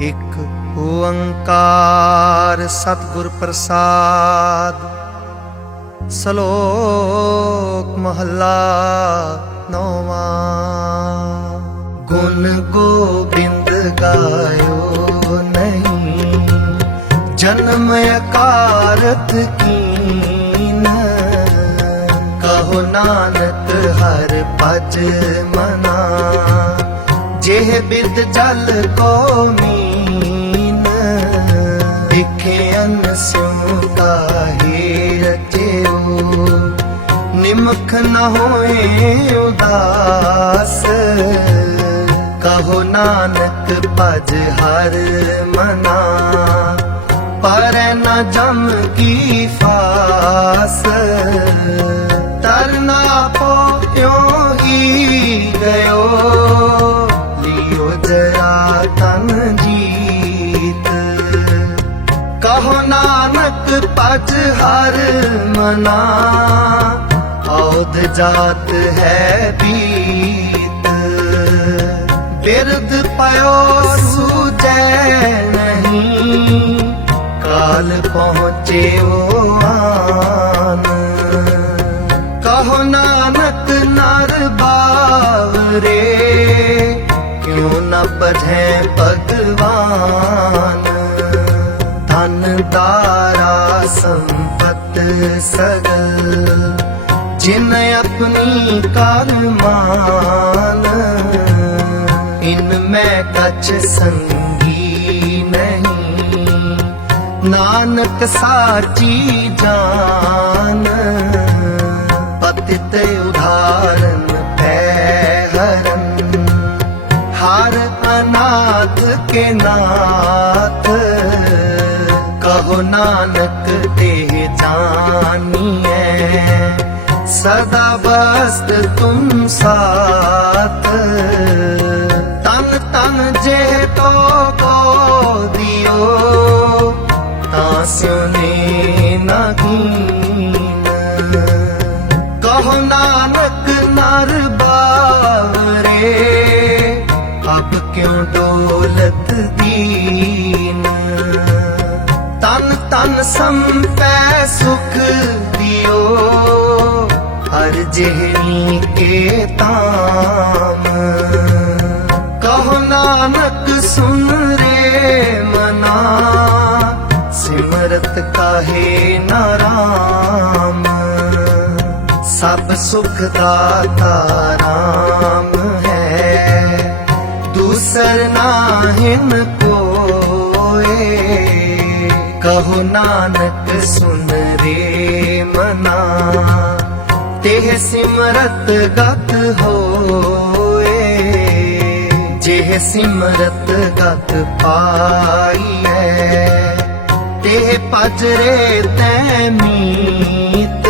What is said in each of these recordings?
ਇੱਕ ਓੰਕਾਰ ਸਤਿਗੁਰ ਪ੍ਰਸਾਦ। ਸ਼ਲੋਕ ਮਹੱਲਾ ਨੌਵਾਂ। ਗੁਣ ਗੋਬਿੰਦ ਗਾਇਓ ਨਹੀਂ, ਜਨਮ ਅਕਾਰਤ ਕੀਨ। ਕਹੋ ਨਾਨਕ ਹਰ ਭਜ ਮਨਾ, ਜਿਹ ਬਿਦ ਜਲ ਕੋ ਮੀਨ। ਵਿਖੇ ਅਨ ਸਿਉ ਕਾਹੇ ਰਚਿਓ ਨਿਮਖ ਨ ਹੋਏ ਉਦਾਸ। ਕਹੋ ਨਾਨਕ ਭਜ ਹਰ ਮਨਾ। ਪਰ ਨ ਜਮ ਕੀ ਫਾਸ। ਤਰਨਾ ਪੋਇਓ ਹੀ ਗਇਓ। ਨਾਨਕ ਪਜ ਹਰ ਮਨਾ ਔਦ ਜਾਤ ਹੈ ਬੀਤ ਬਿਰਦ ਪਇਓ ਸੂਜੈ ਨਹੀਂ ਕਾਲ ਪਹੁੰਚਿਓ ਆਨ ਕਹੋ ਨਾਨਕ ਨਰ ਬਾਵਰੇ ਕਿਉ ਨ ਬਧੈ ਭਗਵਾਨ ਧਨ ਦਾਰਾ ਸੰਪਤ ਸਗਲ ਜਿਨ ਆਪਣੀ ਕਰ ਮਾਨ। ਇਨ ਮੈਂ ਕਛ ਸੰਗੀ ਨਹੀਂ ਨਾਨਕ ਸਾਚੀ ਜਾਨ। ਬਸਤ ਤੁਮ ਸਾਥ। ਤਨ ਤਨ ਜੇ ਤੋ ਕੋ ਦਿਓ, ਤਾਂ ਸਿਉਨੇ ਨਗੀਨ ਕਹੋ ਨਾਨਕ ਨਰ ਬਾਵਰੇ, ਅਬ ਕਿਉ ਡੋਲਤ ਦੀਨ? ਤਨ ਤਨ ਸੰਪੈ ਸੁਖ ਦਿਓ ਹਰ ਜਿਹਨੀ ਕੇ ਤਾਮ। ਕਹੋ ਨਾਨਕ, ਸੁਨ ਰੇ ਮਨਾ। ਸਿਮਰਤ ਕਾਹੇ ਨਾਰਾਮ ਸਭ ਸੁਖ ਦਾਤਾ ਰਾਮ ਹੈ। ਦੂਸਰ ਨਾਹਿਨ ਕੋਏ। ਕਹੋ ਨਾਨਕ, ਸੁਨ ਰੇ ਮਨਾ। ਤੇ ਸਿਮਰਤ ਗਤ ਹੋਏ। ਜੇ ਸਿਮਰਤ ਗਤ ਪਾਈਐ, ਤੇ ਪਜਰੇ ਤੈ ਮੀਤ।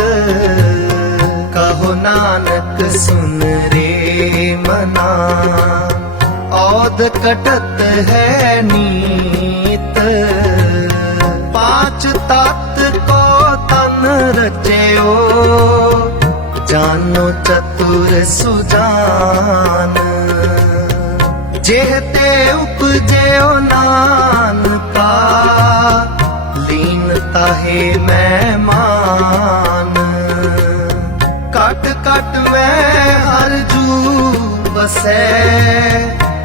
ਕਹੋ ਨਾਨਕ ਸੁਨ ਰੇ ਮਨਾ, ਔਦ ਕਟਤ ਹੈ ਨੀਤ। ਪਾਚ ਤਤ ਕੋ ਤਨ ਰਚਿਓ ਜਾਨੋ ਚਤੁਰ ਸੁਜਾਨ। ਜਿਹ ਤੇ ਉਪਜਿਓ ਨਾਨਕਾ, ਲੀਨ ਤਾਹੇ ਮਹਿਮਾਨ। ਕਟ ਕਟ ਮੈਂ ਹਰ ਜੂ ਬਸੈ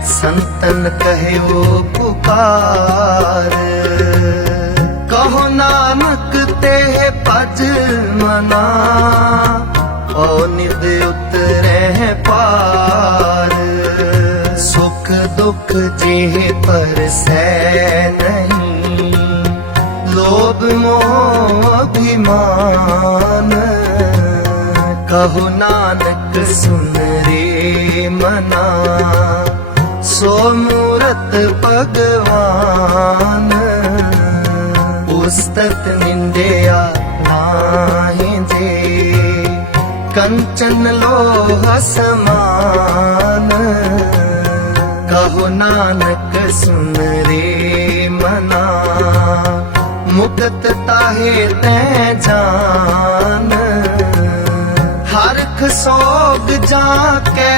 ਸੰਤਨ ਕਹਿਓ ਪੁਕਾਰ। ਕਹੋ ਨਾਨਕ ਤੇ ਭਜ ਮਨਾ ਓ ਨਿਦ ਉਤਰੈ ਪਾਰ। ਸੁਖ ਦੁਖ ਜੇ ਪਰਸੈ ਨਹੀਂ। ਲੋਭ ਮੋਹ ਅਭਿਮਾਨ। ਕਹੋ ਨਾਨਕ ਸੁਨ ਰੇ ਮਨਾ। ਸੋ ਮੂਰਤ ਭਗਵਾਨ। ਉਸਤਤ ਨਿੰਦਿਆ ਨਾਹੀਂ ਕੰਚਨ ਲੋਹ ਸਮਾਨ ਕਹੋ ਨਾਨਕ ਸੁਨ ਰੇ ਮਨਾ ਮੁਕਤ ਤਾਹੇ ਤੈ ਜਾਨ ਹਰਖ ਸੋਗ ਜਾ ਕੇ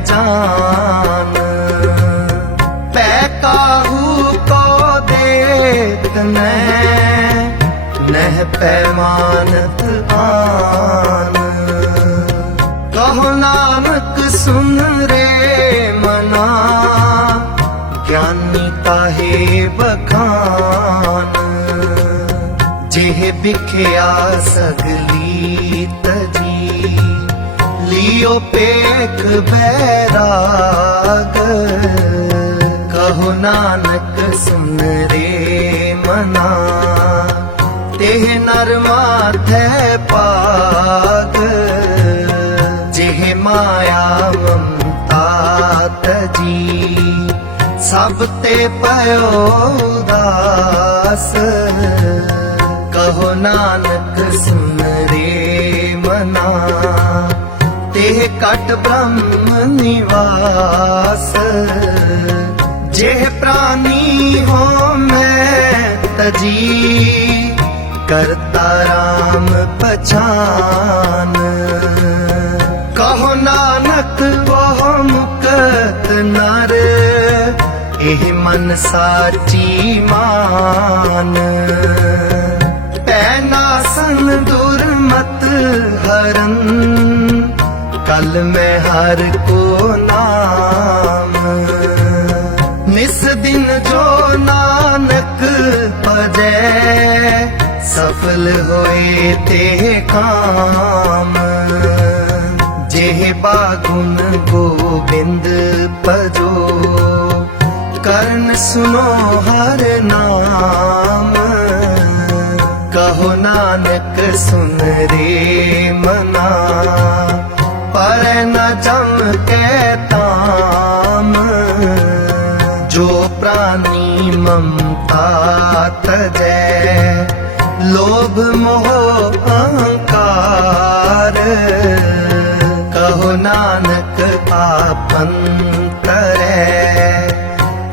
ਤੈ ਜਾਨ। ਪੈ ਕਾਹੂ ਕੋ ਦੇਤ ਨੈ, ਨਹਿ ਪੈਮਾਨਤ ਆਨ। ਕਹੋ ਨਾਨਕ ਸੁਨ ਰੇ ਮਨਾ, ਗਿਆਨੀ ਤਾਹੇ ਬਖਾਨ। ਜਿਹ ਵਿਖਿਆ ਸਗਲੀ ਤਜੀ ਲਿਓ ਪੇਖ ਬੈਰਾਗ ਕਹੋ ਨਾਨਕ ਸੁਨ ਰੇ ਮਨਾ ਤੇ ਨਰ ਮਾਥੈ ਪਾਗ। ਜਿਹ ਮਾਇਆ ਮਮਤਾ ਤਜੀ, ਸਭ ਤੇ ਪਇਓ ਉਦਾਸ। ਕਹੋ ਨਾਨਕ ਸੁਨ ਰੇ ਮਨਾ ਤੇ ਕਟ ਬ੍ਰਹਮ ਨਿਵਾਸ। ਜੇ ਪ੍ਰਾਨੀ ਹੋ ਮੈਂ ਤਜੀ ਕਰਤਾ ਰਾਮ ਪਛਾਨ। ਕਹੋ ਨਾਨਕ, ਬਹੁ ਮੁਕਤ ਨਰ, ਇਹ ਮਨ ਸਾਚੀ ਮਾਨ। ਪੈ ਨਾਸਨ ਦੁਰਮਤ ਹਰਨ ਕਲ ਮੈਂ ਹਰ ਕੋ ਨਾਮ। ਨਿਸ ਦਿਨ ਜੋ ਨਾਨਕ ਭਜੈ, ਸਫਲ ਹੋਏ ਤੇ ਕਾਮ। ਜਿਹ ਬਾਗੁਨ ਗੋਬਿੰਦ ਭਜੋ, ਕਰਨ ਸੁਨੋ ਹਰ ਨਾਮ। ਕਹੋ ਨਾਨਕ ਸੁਨ ਰੇ ਮਨਾ। ਪਰ ਨ ਜਮ ਕੇ ਤਾਮ। ਜੋ ਪ੍ਰਾਨੀ ਮਮਤਾ ਤਜੈ, ਲੋਭ ਮੋਹ ਅਹੰਕਾਰ। ਕਹੋ ਨਾਨਕ ਆਪਨ ਤਰੈ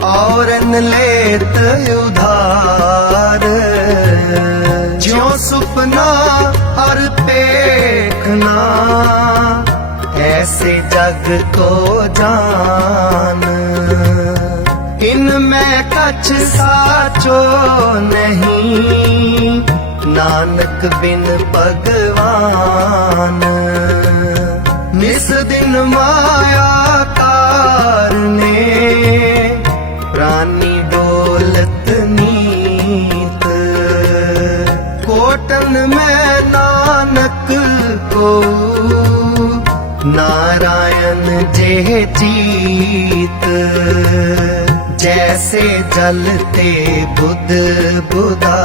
ਔਰਨ ਲੇਤ ਉਧਾਰ। ਜਿਉ ਸੁਪਨਾ ਐਸੇ ਜਗ ਕੋ ਜਾਨ। ਇਨ ਮੈਂ ਕਛ ਸਾਚੋ ਨਹੀਂ, ਨਾਨਕ ਬਿਨ ਭਗਵਾਨ। ਨਿਸ ਦਿਨ ਮਾਇਆ ਕਾਰਨੇ ਪ੍ਰਾਨੀ ਡੋਲਤ ਨੀਤ। ਕੋਟਨ ਮੈਂ ਨਾਨਕ ਕੋ ਨਾਰਾਇਣ ਜੇ ਜੀਤ ਜੈਸੇ ਜਲ ਤੇ ਬੁੱਧ ਬੁਦਾ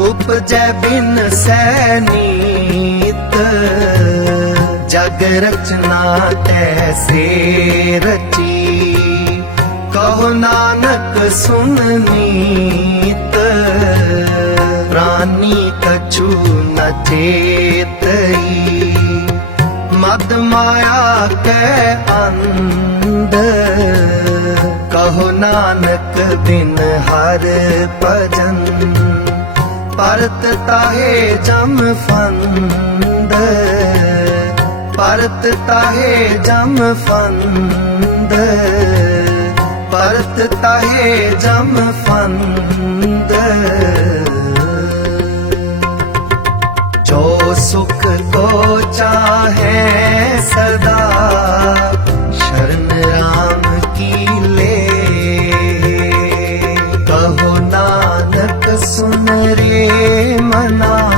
ਉਪਜੈ ਬਿਨ ਸੈਨੀਤ ਜਗ ਰਚਨਾ ਤੈਸੇ ਰਚੀ ਕਹੋ ਨਾਨਕ ਸੁਨ ਨੀਤ ਪ੍ਰਾਨੀ ਕਛੂ ਨ ਚੇਤਈ ਮਦ ਮਾਇਆ ਕੈ ਅੰਧ। ਕਹੋ ਨਾਨਕ ਬਿਨ ਹਰ ਭਜਨ। ਪਰਤ ਤਾਹੇ ਜਮ ਫੰਦ। ਪਰਤ ਤਾਹੇ ਜਮ ਫੰਦ। ਪਰਤ ਤਾਹੇ सुख को चाहे सदा। शरण राम की ले। कहो नानक सुन रे मना।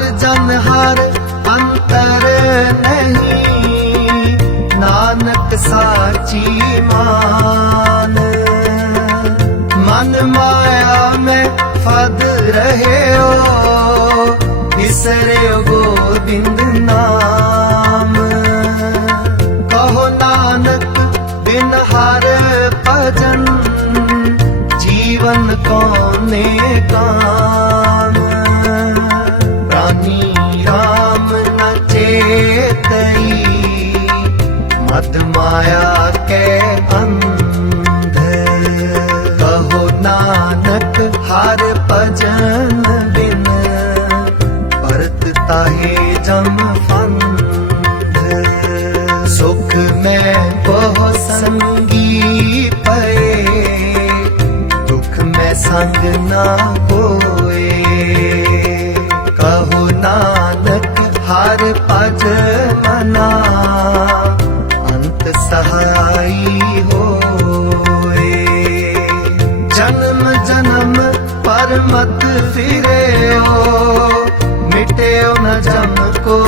ਹਰ ਜਨ ਹਰ ਅੰਤਰ ਨਹੀਂ। ਨਾਨਕ ਸਾਚੀ ਮਾਨ। ਮਨ ਮਾਇਆ ਮੈਂ ਫਦ ਰਹਿਓ ਵਿਸਰਿਓ ਗੋਬਿੰਦ ਨਾਨਕ, ਬਿਨ ਹਰ ਭਜਨ, ਜੀਵਨ ਕੋ ਕਾ ਮਦ ਮਾਇਆ ਕੇ ਅੰਧ ਕਹੋ ਨਾਨਕ ਹਰ ਭਜਨ ਬਿਨ ਭਰਤ ਤਾਹੇ ਜਮ ਫੰਧ ਸੁਖ ਮੈਂ ਬਹੁ ਸੰਗੀ ਪਏ, ਦੁਖ ਮੈਂ ਸੰਗ ਨਾ ਹੋਏ ਕਹੋ ਨਾਨਕ ਹਰ ਭਜ ਸਹਾਈ ਹੋਏ। ਜਨਮ ਜਨਮ ਪਰ ਮਤ ਫਿਰਿਓ, ਮਿਟਿਓ ਨ ਜਮ ਕੋ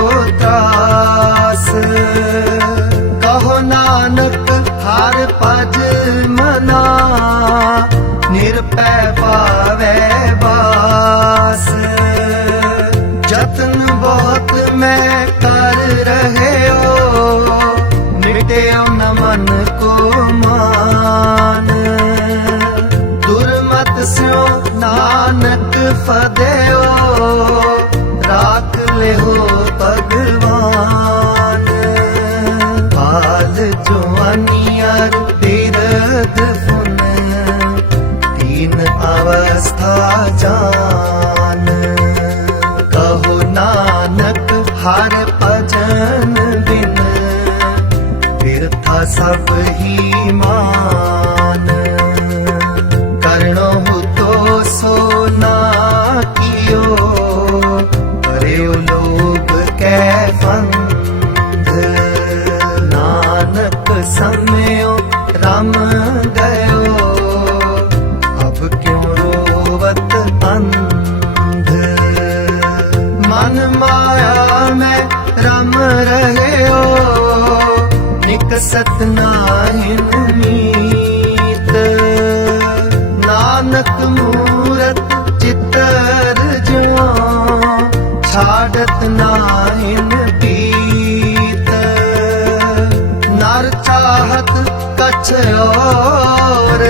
ਤਰਾਸ ਕਹੋ ਨਾਨਕ, ਹਰ ਭਜ ਮਨਾ ਨਿਰਪੈ ਪਾਵੈ ਬਾਸ। ਜਤਨ ਬਹੁਤ ਮੈਂ ਕਰ ਰਹੇ ਮਿਟਿਓ ਨ ਮਨ ਕੋ ਮਾਨ। ਦੁਰਮਤ ਸਿਓ ਨਾਨਕ ਫਦਿਓ ਰਾਖ ਲਿਓ ਭਗਵਾਨ। ਹਾਲ ਜਵਾਨੀਅਰ ਬਿਰਥਾ ਸਭ ਹੀ ਨਿਕਸਤ ਨਾਹਿਨ ਮੀਤ ਨਾਨਕ ਮੂਰਤ ਚਿਤਰ ਜਿਉ ਛਾੜਤ ਨਾਹਿਨ ਪੀਤ। ਨਰ ਚਾਹਤ ਕਛ ਔਰ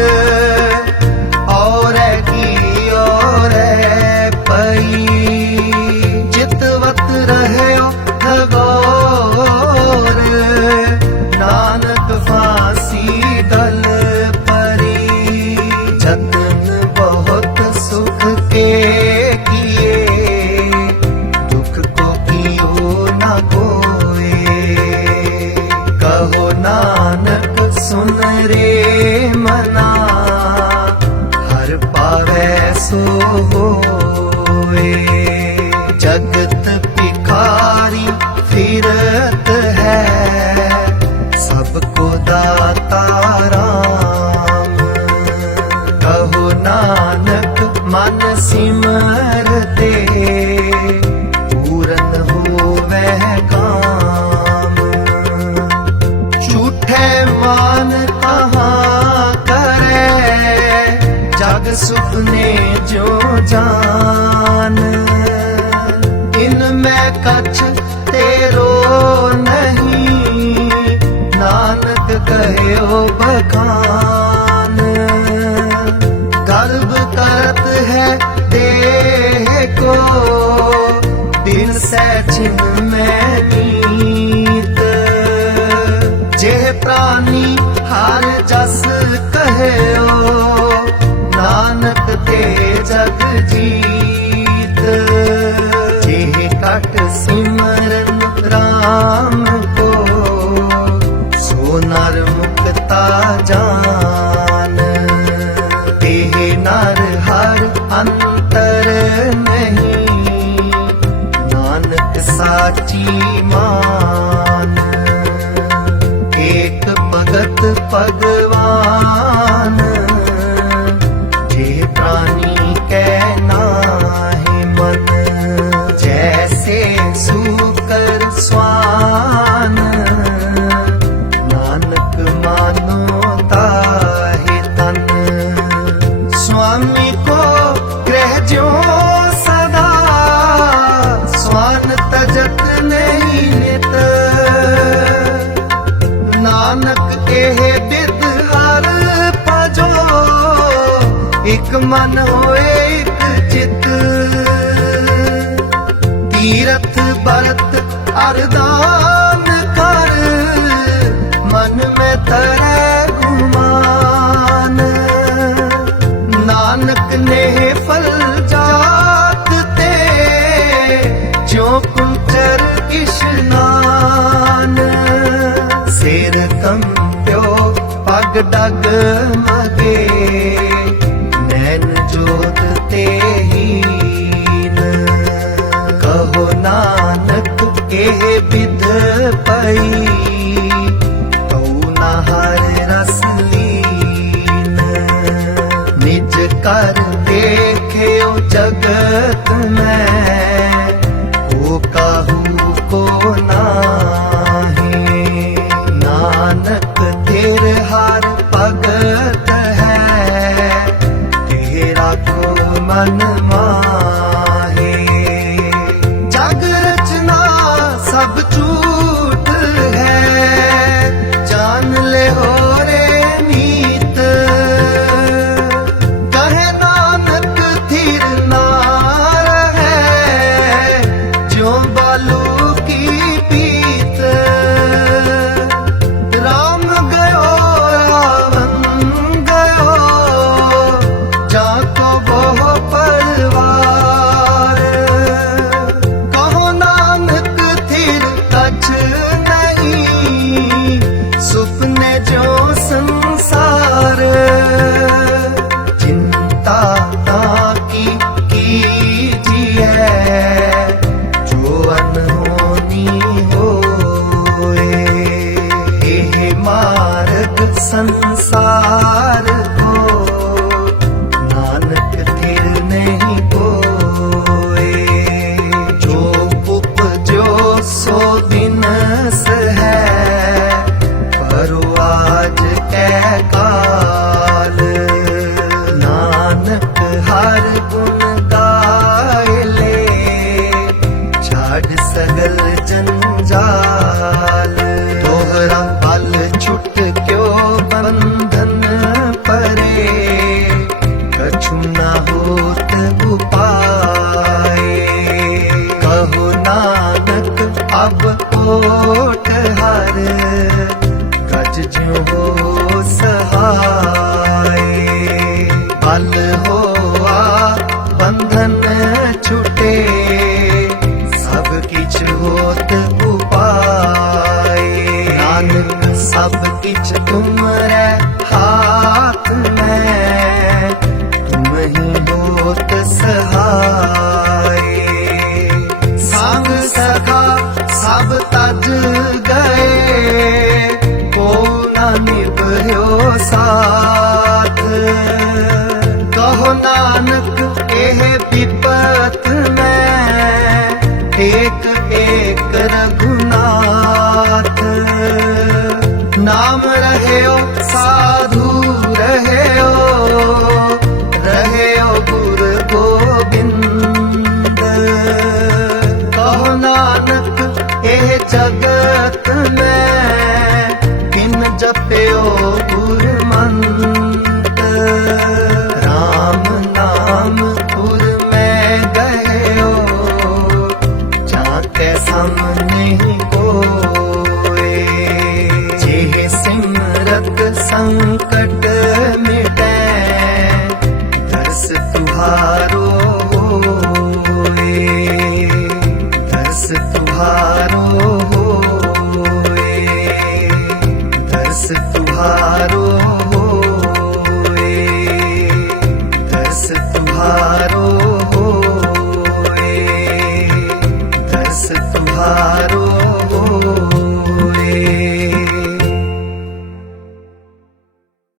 ਨਾਨਕ ਭਗਤ ਤਰੈ ਗੁਮਾਨ। ਨਾਨਕ ਨੇ ਫਲ ਜਾਤ ਤੇ ਜੋ ਕੁੰਚਰ ਕਿਸ਼ਨਾਨ ਸਿਰ ਕੰਪਿਓ ਪਗ ਡਗ ਮਗੇ। ਨੈਣ ਜੋਤ ਤੇ ਹੀਨ। ਕਹੋ ਨਾਨਕ ਇਹ ਬਿਧ ਪਈ। ਕਰ ਦੇਖਿਓ ਜਗਤ ਮੈਂ। ਹੋ ਕਾਹੂ ਕੋ ਨਾਹੀ? ਨਾਨਕ ਤੇਰੇ ਹਰ ਭਗਤ ਹੈ। ਤੇਰਾ ਕੋ ਮਨ ਆਬ ਕੋਟ ਹਰ ਗੱਜ ਜਿਉ ਹੋ